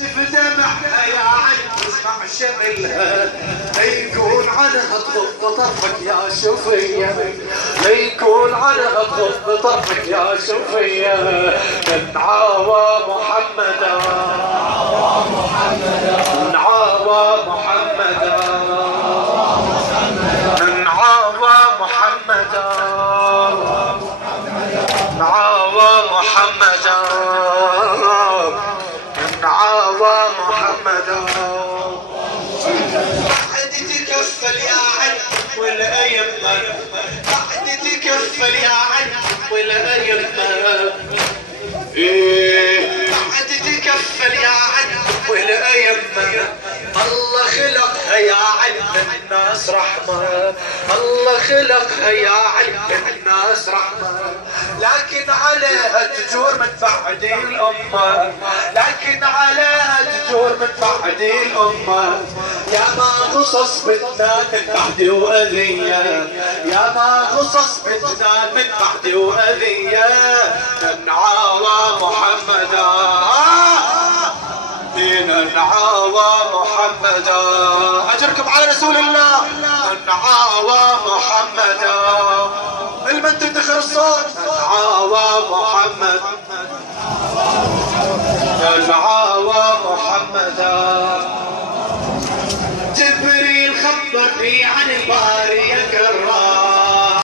بدمعها يا عين اسمع شملها لا يكون عنها تغض طرفك يا شفية لا يكون عنها تغض طرفك يا شفية نعاوى محمدا نعاوى محمدا نعاوى محمدا نعاوى محمدا نعاوى محمدا بعد تكفل يا عين ولا يمه بعد تكفل يا عين ولا يمه بعد تكفل يا عين ولا يمه الله خلقها يا علم الناس رحمة الله خلقها يا علم الناس رحمة لكن عليها تجور من بعد الأمة لكن عليها تجور من بعد الأمة يا ما قصص بدنا من بعد وأذية يا ما قصص بدنا من بعد وأذية نعاوى محمدا نعاوى محمدا أجركم على رسول الله نعاوى محمدا المن تدخل الصوت نعاوى محمد